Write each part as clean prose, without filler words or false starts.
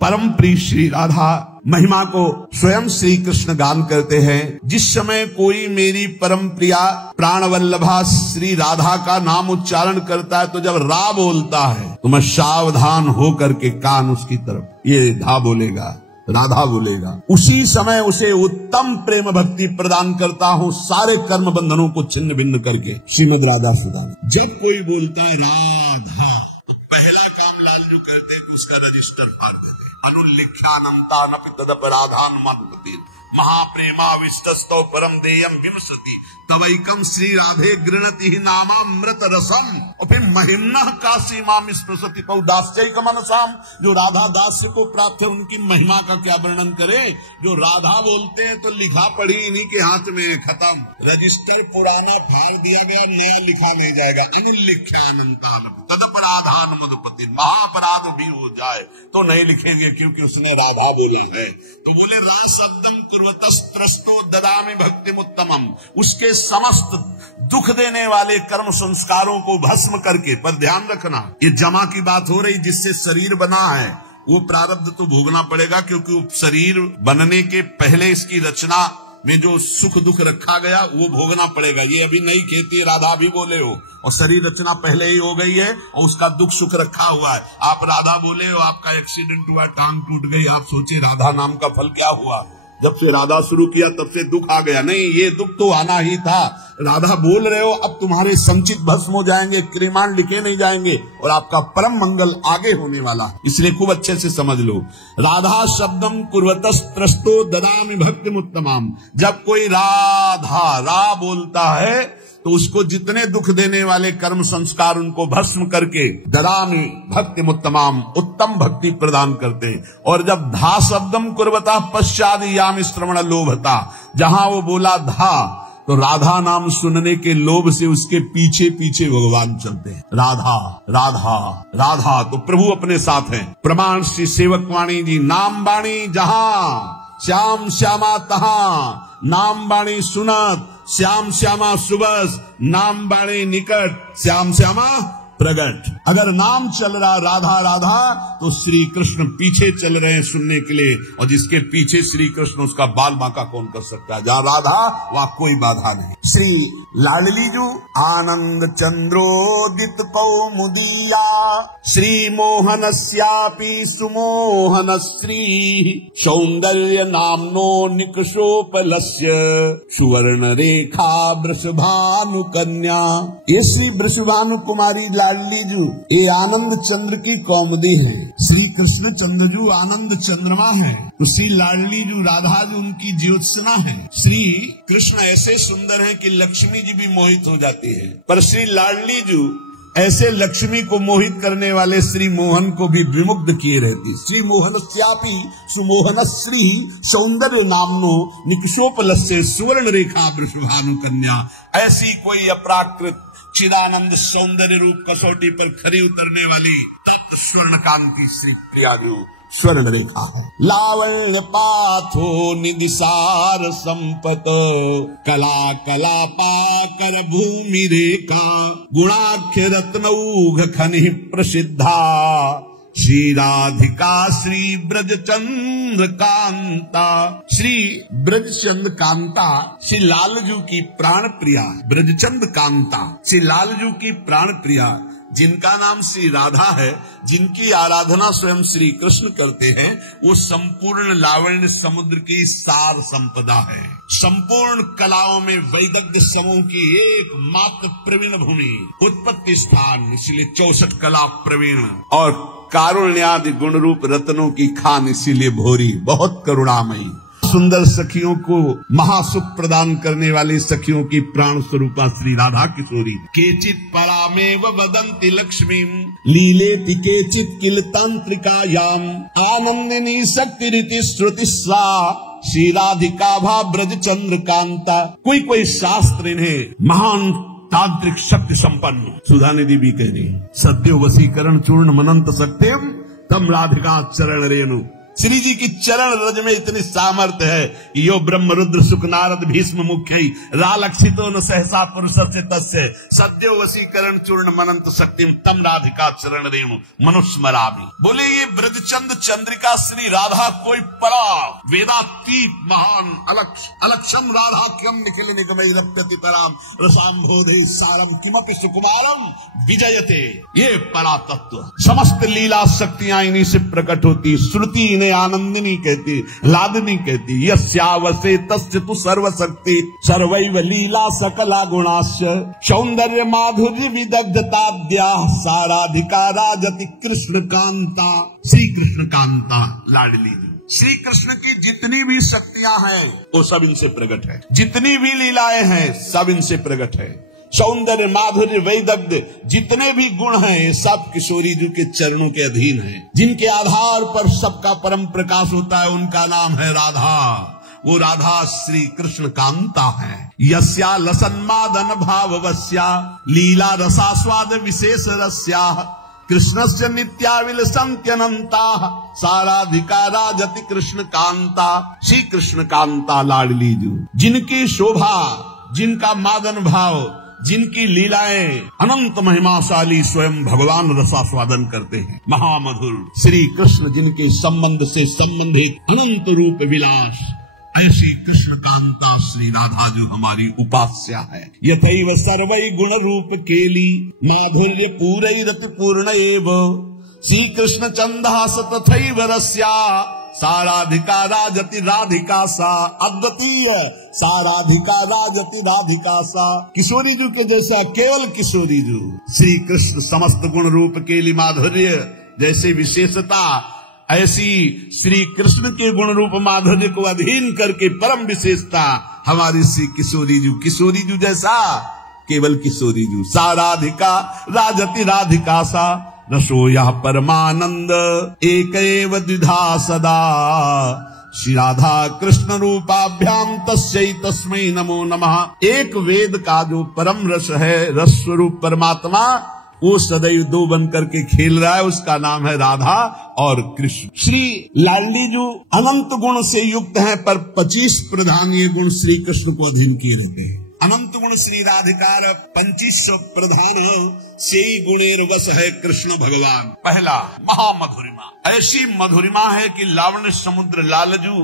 परम प्रिय श्री राधा महिमा को स्वयं श्री कृष्ण गान करते हैं। जिस समय कोई मेरी परम प्रिया प्राणवल्लभा श्री राधा का नाम उच्चारण करता है तो जब रा बोलता है तो मैं सावधान होकर के कान उसकी तरफ, ये धा बोलेगा, राधा बोलेगा, उसी समय उसे उत्तम प्रेम भक्ति प्रदान करता हूँ, सारे कर्म बंधनों को छिन्न भिन्न करके। श्रीमद राधा सुधा। जब कोई बोलता है राधा, पहला काम लालजू करते हैं उसका रजिस्टर फाड़ देते। अनुल्लिख्यानंता नपि तदपराधान मत्पति महाप्रेमा विष्टस्तो परम देयम विमसति तवैकम श्री राधे गृणति नामामृत रसम। और फिर महिम्ना काशी माम स्पृशति पौ दास्यैक मनसाम। जो राधा दास्य को प्राप्त है उनकी महिमा का क्या वर्णन करे। जो राधा बोलते हैं तो लिखा पढ़ी इन्हीं के हाथ में, खत्म। रजिस्टर पुराना फाड़ दिया गया, नया लिखा नहीं जाएगा। अनुल्लिख्यानंता तदपराधान मधुपति, महापराध भी हो जाए तो नहीं लिखेंगे क्योंकि उसने राधा बोला है। तो बोले रासब्दम कुर्वतस्त्रस्तो ददामि भक्तिमुत्तमम। उसके समस्त दुख देने वाले कर्म संस्कारों को भस्म करके, पर ध्यान रखना ये जमा की बात हो रही, जिससे शरीर बना है वो प्रारब्ध तो भोगना पड़ेगा, क्योंकि वो शरीर बनने के पहले इसकी रचना में जो सुख दुख रखा गया वो भोगना पड़ेगा। ये अभी नहीं कहती, राधा भी बोले हो और शरीर रचना पहले ही हो गई है और उसका दुख सुख रखा हुआ है। आप राधा बोले हो, आपका एक्सीडेंट हुआ, टांग टूट गई, आप सोचे राधा नाम का फल क्या हुआ। जब से राधा शुरू किया तब से दुख आ गया। नहीं, ये दुख तो आना ही था। राधा बोल रहे हो, अब तुम्हारे संचित भस्म हो जाएंगे, क्रिमाण लिखे नहीं जाएंगे और आपका परम मंगल आगे होने वाला। इसलिए खूब अच्छे से समझ लो। राधा शब्दम कुर्वतस्त्रस्तो ददामि भक्तिमुत्तमाम। जब कोई राधा रा बोलता है तो उसको जितने दुख देने वाले कर्म संस्कार उनको भस्म करके ददामि भक्तिमुत्तमाम, उत्तम भक्ति प्रदान करते। और जब धा शब्दम कुर्वता पश्चाद याम श्रवण लोभता, जहां वो बोला धा तो राधा नाम सुनने के लोभ से उसके पीछे पीछे भगवान चलते हैं। राधा राधा राधा, तो प्रभु अपने साथ हैं। प्रमाण श्री सेवक वाणी जी, नाम वाणी जहां श्याम श्यामा तहां, नाम वाणी सुनत श्याम श्यामा सुबस, नाम वाणी निकट श्याम श्यामा प्रगट। अगर नाम चल रहा राधा राधा तो श्री कृष्ण पीछे चल रहे हैं सुनने के लिए, और जिसके पीछे श्री कृष्ण उसका बाल बांका कौन कर सकता है। जहाँ राधा वहाँ कोई बाधा नहीं। श्री लाडलीजू आनंद चंद्रोदित कौमुदीया श्री मोहनस्यापि सुमोहन श्री सौंदर्य नामनो निकषोपलस्य सुवर्ण रेखा वृषभानु कन्या। ये श्री वृषभानु कुमारी लाडलीजू ये आनंद चंद्र की कौमुदी है। श्री कृष्ण चंद्रजू आनंद चंद्रमा है, तो श्री लाडलीजू राधा जी उनकी ज्योत्सना है। श्री कृष्ण ऐसे सुंदर हैं कि लक्ष्मी जी भी मोहित हो जाती है, पर श्री लाडलीजू ऐसे लक्ष्मी को मोहित करने वाले श्री मोहन को भी विमुग्ध किए रहती। श्री मोहनस्यापि सुमोहन श्री सौंदर्य नामनो निकषोपलस्य सुवर्ण रेखा वृषभानु कन्या। ऐसी कोई अप्राकृत चिदानंद सौंदर्य रूप कसौटी पर खरी उतरने वाली तप्त स्वर्ण कांति श्री प्रियाजू स्वर्ण रेखा है। लावण्य पाथो निदिसार संपत कला कला पाकर भूमि रेखा गुणाख्य रत्नौघ खनि प्रसिद्धा श्री राधिका श्री ब्रजचंद्र कांता। श्री ब्रजचंद्र कांता श्री लालजू की प्राण प्रिया, ब्रजचंद्र कांता श्री लालजू की प्राण प्रिया, जिनका नाम श्री राधा है, जिनकी आराधना स्वयं श्री कृष्ण करते हैं, वो संपूर्ण लावण्य समुद्र की सार संपदा है। संपूर्ण कलाओं में वैदग्ध्य समूह की एकमात्र प्रवीण भूमि, उत्पत्ति स्थान, इसलिए 64 कला प्रवीण, और कारुण्यादि गुण रूप रत्नों की खान, इसीलिए भोरी, बहुत करुणामयी। सुंदर सखियों को महासुख प्रदान करने वाली सखियों की प्राण स्वरूपा श्री राधा किशोरी। केचित परामेव वदन्ति लक्ष्मीं लीलेति केचित किल तंत्रिकायाम आनंदिनी शक्तिरिति श्रुति सा श्री राधिका भा ब्रज चंद्र कांता। कोई कोई शास्त्र इन्हें महान तांत्रिक शक्ति संपन्न, सुधा निधि भी कह रही, सद्यो वसीकरण चूर्ण मनंत सत्यम तम राधिका चरण रेणु श्री जी की चरण रज में इतनी सामर्थ्य है कि यो ब्रह्म रुद्र सुख नारद भीष्म मुख्य रालक्षितो न सहसा पुरुषर्चितस्य सद्यो वशीकरण चूर्ण मनंत शक्तिम तम राधिका चरण रेणु मनुस्मरामि। बोले ये ब्रजचंद चंद्रिका श्री राधा कोई परा वेदातीत महान अलक्षम राधाख्यम निखिल निगमई रप्यति पराम रसाम्भोधे सारम किमपि सुकुमारम विजयते। ये परा तत्व समस्त लीला शक्तियां इन्हीं से प्रकट होती। श्रुति इन्हें आनंदिनी कहती, लादनी कहती। यस्यावसे तस्य तु सर्वशक्ति सर्वैव लीला सकला गुणास्य सौंदर्य माधुर्य विदग्धताद्या साराधिका राजति कृष्ण कांता। श्री कृष्ण कांता लाडली श्री कृष्ण की जितनी भी शक्तियां हैं वो सब इनसे प्रकट है, जितनी भी लीलाएं हैं सब इनसे प्रकट है। सौंदर्य माधुर्य वैदग्ध जितने भी गुण हैं सब किशोरी जी के चरणों के अधीन हैं। जिनके आधार पर सबका परम प्रकाश होता है उनका नाम है राधा। वो राधा श्री कृष्ण कांता है। यस्या लसन्मादन भाववस्या लीला रसास्वाद विशेष रस्या कृष्णस्य नित्याविलसन्त्यनन्ता साराधिका राजति कृष्ण कांता। श्री कृष्ण कांता लाडली जी जिनकी शोभा, जिनका मादन भाव, जिनकी लीलाएं अनंत महिमाशाली स्वयं भगवान रसास्वादन करते हैं। महामधुर श्री कृष्ण जिनके संबंध से संबंधित अनंत रूप विलास, ऐसी कृष्ण कांता श्री राधा जो हमारी उपास्या है। यथैव सर्वै गुण रूप केली माधुर्य पूरैरति पूर्ण एव श्री कृष्ण चंदास तथैव रस्या साराधिका राजति राधिका सा। अद्वितीय साराधिका राजति राधिका सा। किशोरी जी के जैसा केवल किशोरी जी श्री कृष्ण समस्त गुण रूप केली माधुर्य जैसे विशेषता, ऐसी श्री कृष्ण के गुण रूप माधुर्य को अधीन करके परम विशेषता हमारी श्री किशोरी जी। किशोरी जी जैसा केवल किशोरी जी। साराधिका राजति राधिका सा रसो यह परमानंद एक एव द्विधा सदा श्री राधा कृष्ण रूपाभ्याम तस्यै तस्मै नमो नमः। एक वेद का जो परम रस है, रस स्वरूप परमात्मा, वो सदैव दो बन करके खेल रहा है, उसका नाम है राधा और कृष्ण। श्री लाडली जो अनंत गुण से युक्त हैं पर 25 प्रधान ये गुण श्री कृष्ण को अधीन किए रहते हैं। अनंत गुण श्री राधिकार 25 प्रधान से गुणेर वश है कृष्ण भगवान। पहला महामधुरिमा, ऐसी मधुरिमा है कि लावण्य समुद्र लालजू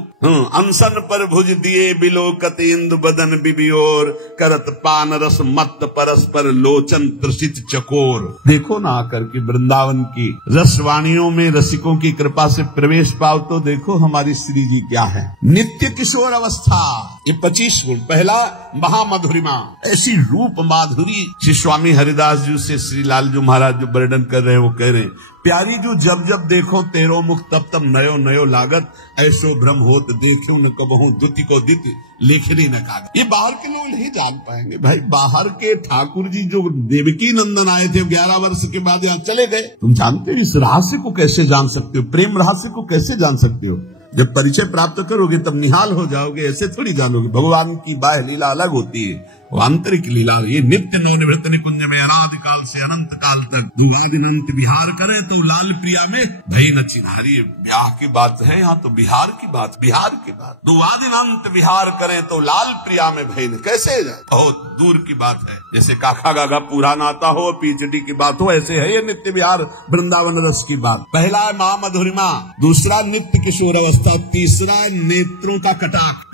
अनशन पर भुज दिए बिलोकत इंदु बदन बिबियोर करत पान रस मत परस्पर लोचन त्रसित चकोर। देखो ना आकर के वृंदावन की रसवाणियों में रसिकों की कृपा से प्रवेश पाओ तो देखो हमारी श्री जी क्या है। नित्य किशोर अवस्था, ये 25 गुण। पहला महामधुरिमा, ऐसी रूप माधुरी। श्री स्वामी हरिदास जी से श्री लालजू महाराज जो वर्णन कर रहे हैं वो कह रहे हैं, प्यारी जो जब जब देखो तेरो मुख तब तब नयो नयो लागत ऐसो भ्रम होत देखो न कबहू द्युति को दित लेखनी न कागज। ये बाहर के लोग नहीं जान पाएंगे भाई। बाहर के ठाकुर जी जो देवकी नंदन आए थे 11 वर्ष के बाद यहाँ चले गए। तुम जानते हो इस रहस्य को कैसे जान सकते हो, प्रेम रहस्य को कैसे जान सकते हो? जब परिचय प्राप्त करोगे तब निहाल हो जाओगे, ऐसे थोड़ी जानोगे। भगवान की बाह्य लीला अलग होती है, वो आंतरिक लीला। ये नित्य नवनिवृत्त निकुंज में अनादि काल से अनंत काल तक दुवादिनंत विहार करे तो लाल प्रिया में भई न चिन्हारी। ब्याह की बात है यहाँ तो बिहार की बात, बिहार की बात। दुवादिनंत विहार करें तो लाल प्रिया में भई न, कैसे जाए? बहुत दूर की बात है। जैसे काखा गागा पूरा नाता हो, पीचडी की बात हो, ऐसे है ये नित्य विहार वृंदावन रस की बात। पहला है महामधुरिमा, दूसरा नित्य किशोर अवस्था, तीसरा नेत्रों का कटाक्ष।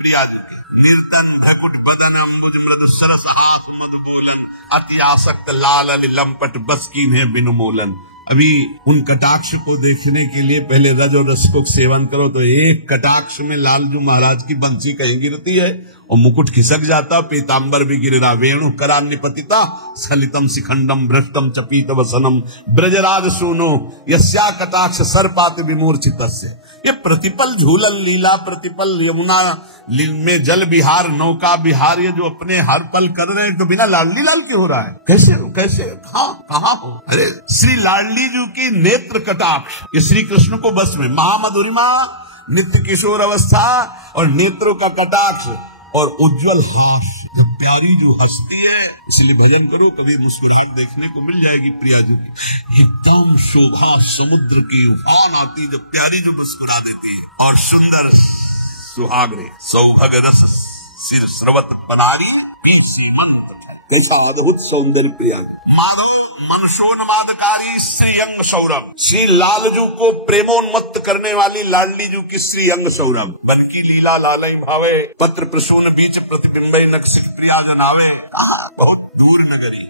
अति आसक्त लाल लंपट बस की है बिनु मोलन। अभी उन कटाक्ष को देखने के लिए पहले रज और रस को सेवन करो तो एक कटाक्ष में लालजू महाराज की बंसी कहीं गिरती है और मुकुट खिसक जाता, पीताम्बर भी गिरा, वेणु करा निपतिता स्खलितम शिखंडम भ्रष्टम चपीत वसनम ब्रजराज सोनो यस्या कटाक्ष सर्पात विमूर्छितस्य। ये प्रतिपल झूलन लीला, प्रतिपल यमुना में जल विहार, नौका विहार, ये जो अपने हर पल कर रहे हैं तो बिना लाडली लाल के हो रहा है? कैसे कैसे कहाँ हो? अरे श्री लाडली जी की नेत्र कटाक्ष ये श्री कृष्ण को बस में। महामधुरिमा, नित्य किशोर अवस्था और नेत्रों का कटाक्ष और उज्जवल हास। जो प्यारी जो हंसती है, इसलिए भजन करो, कभी मुस्कुराहट देखने को मिल जाएगी प्रिया जी की। एकदम शोभा समुद्र की उफान आती जब प्यारी जो मुस्कुरा देती है। और सुंदर सुहागरे सौभग रस सिर सर्वत्र बनारी कैसा अद्भुत सौंदर्य प्रिया। मानो मनसोन्मादकारी श्री अंग सौरभ, श्री लालजू को प्रेमोन्मत्त करने वाली लाडली जू की श्री अंग सौरभ। बन की लीला लालई भावे, पत्र प्रसून बीच प्रतिबिंब नक्सिक प्रिया जनावे। बहुत दूर नगरी,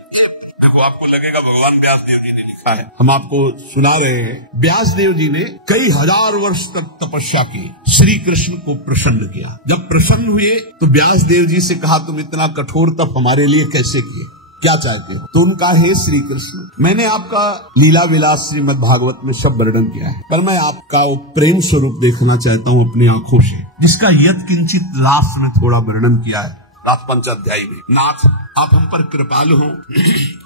देखो आपको लगेगा भगवान व्यासदेव जी ने लिखा है, हम आपको सुना रहे हैं। व्यासदेव जी ने कई हजार वर्ष तक तपस्या की, श्री कृष्ण को प्रसन्न किया। जब प्रसन्न हुए तो व्यासदेव जी से कहा, तुम इतना कठोर तप हमारे लिए कैसे किए, क्या चाहते हो? तो उनका हे श्री कृष्ण, मैंने आपका लीला विलास श्रीमद् भागवत में सब वर्णन किया है, पर मैं आपका वो प्रेम स्वरूप देखना चाहता हूँ अपनी आंखों से, जिसका यत् किंचित लास्ट में थोड़ा वर्णन किया है रास पंचाध्याय में। नाथ, आप हम पर कृपालु हो,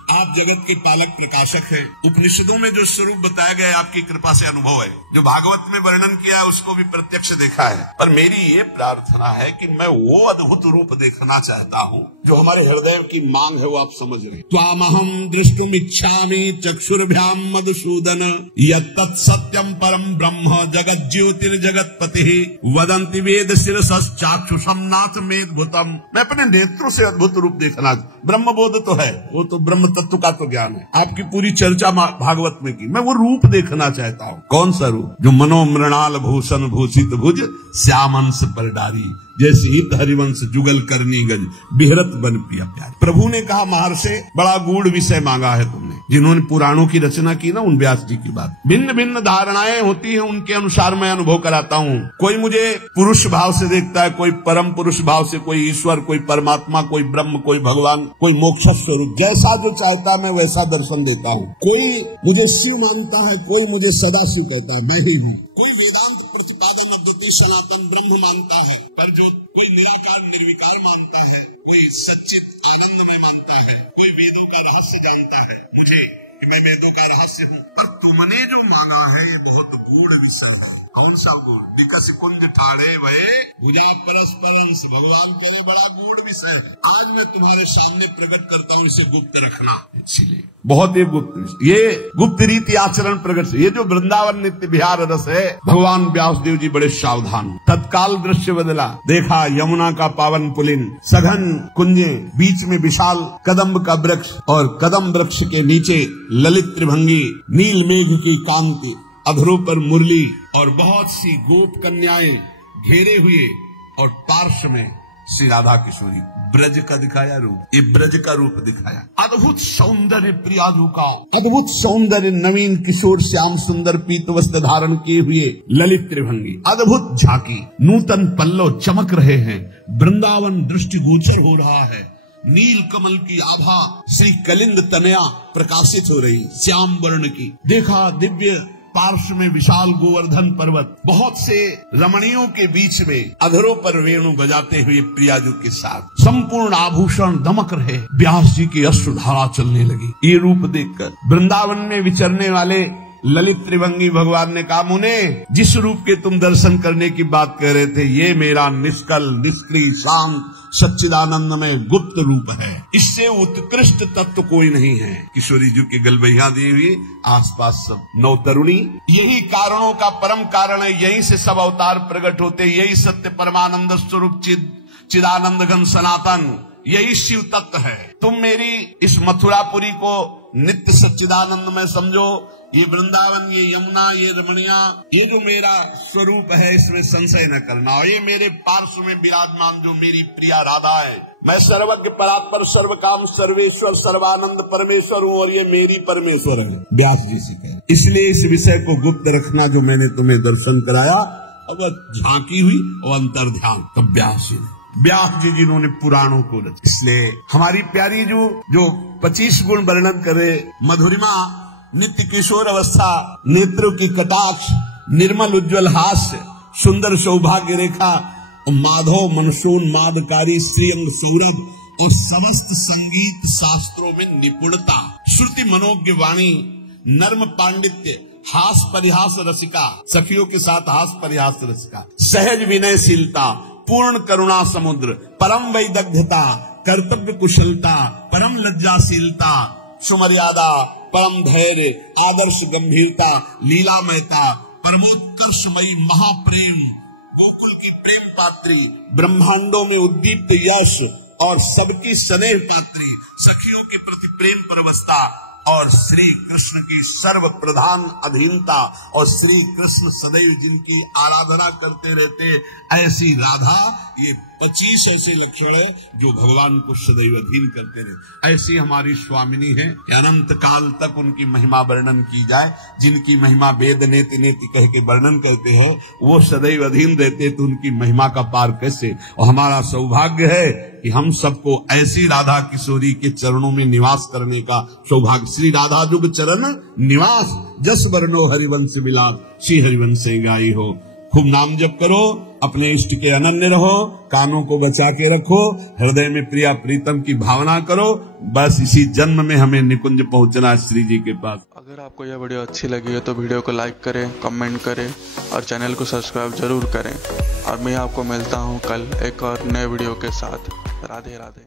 आप जगत के पालक प्रकाशक है। उपनिषदों में जो स्वरूप बताया गया है आपकी कृपा से अनुभव है, जो भागवत में वर्णन किया है उसको भी प्रत्यक्ष देखा है। पर मेरी ये प्रार्थना है कि मैं वो अद्भुत रूप देखना चाहता हूँ जो हमारे हृदय की मांग है, वो आप समझ रहे। त्वामहं द्रष्टुम इच्छामि चक्षुर्भ्याम मधुसूदन, यत्तत् सत्यम परम ब्रह्म जगत ज्योतिर्जगत्पतिः वदन्ति वेद शिरसश्चाक्षुषं नाथ मेद्भुतम्। मैं अपने नेत्रों से अद्भुत रूप देखना, ब्रह्म बोध तो है, वो तो ब्रह्म तत्व का तो ज्ञान है, आपकी पूरी चर्चा भागवत में की, मैं वो रूप देखना चाहता हूँ। कौन सा रूप? जो मनोमृणाल भूषण भूषित भुज श्यामंश पर डारी, जैसे हित हरिवंश जुगल करनी गज बिहरत बन पिया प्यारी। प्रभु ने कहा, महर्षि बड़ा गूढ़ विषय मांगा है तुमने। जिन्होंने पुराणों की रचना की ना, उन व्यास जी की बात, भिन्न भिन्न धारणाएं होती हैं, उनके अनुसार मैं अनुभव कराता हूँ। कोई मुझे पुरुष भाव से देखता है, कोई परम पुरुष भाव से, कोई ईश्वर, कोई परमात्मा, कोई ब्रह्म, कोई भगवान, कोई मोक्ष स्वरूप, जैसा जो चाहता है मैं वैसा दर्शन देता हूँ। कोई मुझे शिव मानता है, कोई मुझे सदाशिव कहता है, मैं ही हूँ। कोई वेदांत प्रतिपादन अद्वितीय सनातन ब्रह्म मानता है, पर जो कोई निराकार निर्विकार मानता है, कोई सच्चित आनंदमय मानता है, कोई वेदों का रहस्य जानता है, मुझे कि मैं वेदों का रहस्य हूँ। पर तुमने जो माना है ये बहुत गूढ़ विषय है। कौन सा गूढ़? विकस कुंज ठाड़े वे भुजा परस्परंस, भगवान का ये बड़ा गूढ़ विषय है। आज मैं तुम्हारे सामने प्रकट करता हूँ, इसे गुप्त रखना। इसलिए बहुत ही गुप्त, ये गुप्त रीति आचरण प्रकट से, ये जो वृंदावन नित्य विहार रस है, भगवान व्यासदेव जी बड़े सावधान। तत्काल दृश्य बदला, देखा यमुना का पावन पुलिन, सघन कुंजे, बीच में विशाल कदम्ब का वृक्ष, और कदम वृक्ष के नीचे ललित त्रिभंगी, नील मेघ की कांति, अधरों पर मुरली और बहुत सी गोप कन्याएं घेरे हुए, और पार्श्व में श्री राधा किशोरी। ब्रज का दिखाया रूप, ये ब्रज का रूप दिखाया। अद्भुत सौंदर्य प्रियाजू का, अद्भुत सौंदर्य, नवीन किशोर श्याम सुंदर पीत वस्त्र धारण किए हुए ललित त्रिभंगी, अद्भुत झांकी, नूतन पल्लव चमक रहे हैं, वृंदावन दृष्टि गोचर हो रहा है। नील कमल की आभा श्री कलिंद तनया प्रकाशित हो रही, श्याम वर्ण की। देखा दिव्य पार्श्व में विशाल गोवर्धन पर्वत, बहुत से रमणियों के बीच में अधरों पर वेणु बजाते हुए प्रियाजू के साथ संपूर्ण आभूषण दमक रहे। व्यास जी की अश्रुधारा चलने लगी। ये रूप देखकर वृंदावन में विचरने वाले ललित त्रिभंगी भगवान ने कहा, मुने, जिस रूप के तुम दर्शन करने की बात कह रहे थे, ये मेरा निष्कल निष्क्रिय शांत सच्चिदानंद में गुप्त रूप है। इससे उत्कृष्ट तत्व कोई नहीं है। किशोरी जी के गलबैया दी हुई आसपास सब नौ तरुणी, यही कारणों का परम कारण है, यही से सब अवतार प्रकट होते, यही सत्य परमानंद स्वरूप चिदानंद घन सनातन, यही शिव तत्व है। तुम मेरी इस मथुरापुरी को नित्य सच्चिदानंद में समझो, ये वृंदावन, ये यमुना, ये रमणिया, ये जो मेरा स्वरूप है, इसमें संशय न करना। और ये मेरे पार्श्व में विराजमान जो मेरी प्रिया राधा है, मैं सर्वज्ञ परात्पर सर्व काम सर्वेश्वर सर्वानंद परमेश्वर हूँ, और ये मेरी परमेश्वर है। व्यास जी से कहे, इसलिए इस विषय को गुप्त रखना जो मैंने तुम्हें दर्शन कराया, अगर झांकी हुई और अंतर ध्यान, तब व्यास जी जिन्होंने पुराणों को रचा। इसलिए हमारी प्यारी जो 25 गुण वर्णन करे, मधुरिमा, नित्य किशोर अवस्था, नेत्रों की कटाक्ष, निर्मल उज्ज्वल हास्य, सुंदर सौभाग्य रेखा, माधव मनसून मादकारी श्रीअंग सौरभ, और समस्त संगीत शास्त्रों में निपुणता, श्रुति मनोज्ञ वाणी, नर्म पांडित्य, हास परिहास रसिका, सखियों के साथ हास परिहास रसिका, सहज विनयशीलता, पूर्ण करुणा समुद्र, परम वैदग्ध्यता, कर्तव्य कुशलता, परम लज्जाशीलता, सुमर्यादा, परम धैर्य, आदर्श गंभीरता, लीलामयता, परमोत्कर्षमयी महाप्रेम, गोकुल की प्रेम पात्री, ब्रह्मांडों में उद्दीप्त यश और सबकी स्नेह पात्री, सखियों के प्रति प्रेम परवशता और श्री कृष्ण की सर्व प्रधान अधीनता और श्री कृष्ण सदैव जिनकी आराधना करते रहते, ऐसी राधा, ये 25 ऐसे लक्षण है जो भगवान को सदैव अधीन करते रहे। ऐसी हमारी स्वामिनी है कि अनंत काल तक उनकी महिमा वर्णन की जाए। जिनकी महिमा वेद नेति नेति कह के वर्णन करते हैं, वो सदैव अधीन रहते, तो उनकी महिमा का पार कैसे। और हमारा सौभाग्य है कि हम सबको ऐसी राधा किशोरी के चरणों में निवास करने का सौभाग्य। श्री राधा जुग चरण निवास, जस वर्णो हरिवंश विलास, श्री हरिवंश गाई हो। खूब नाम जप करो, अपने इष्ट के अनन्य रहो, कानों को बचा के रखो, हृदय में प्रिया प्रीतम की भावना करो। बस इसी जन्म में हमें निकुंज पहुंचना है श्री जी के पास। अगर आपको यह वीडियो अच्छी लगी है तो वीडियो को लाइक करें, कमेंट करें और चैनल को सब्सक्राइब जरूर करें। और मैं आपको मिलता हूं कल एक और नए वीडियो के साथ। राधे राधे।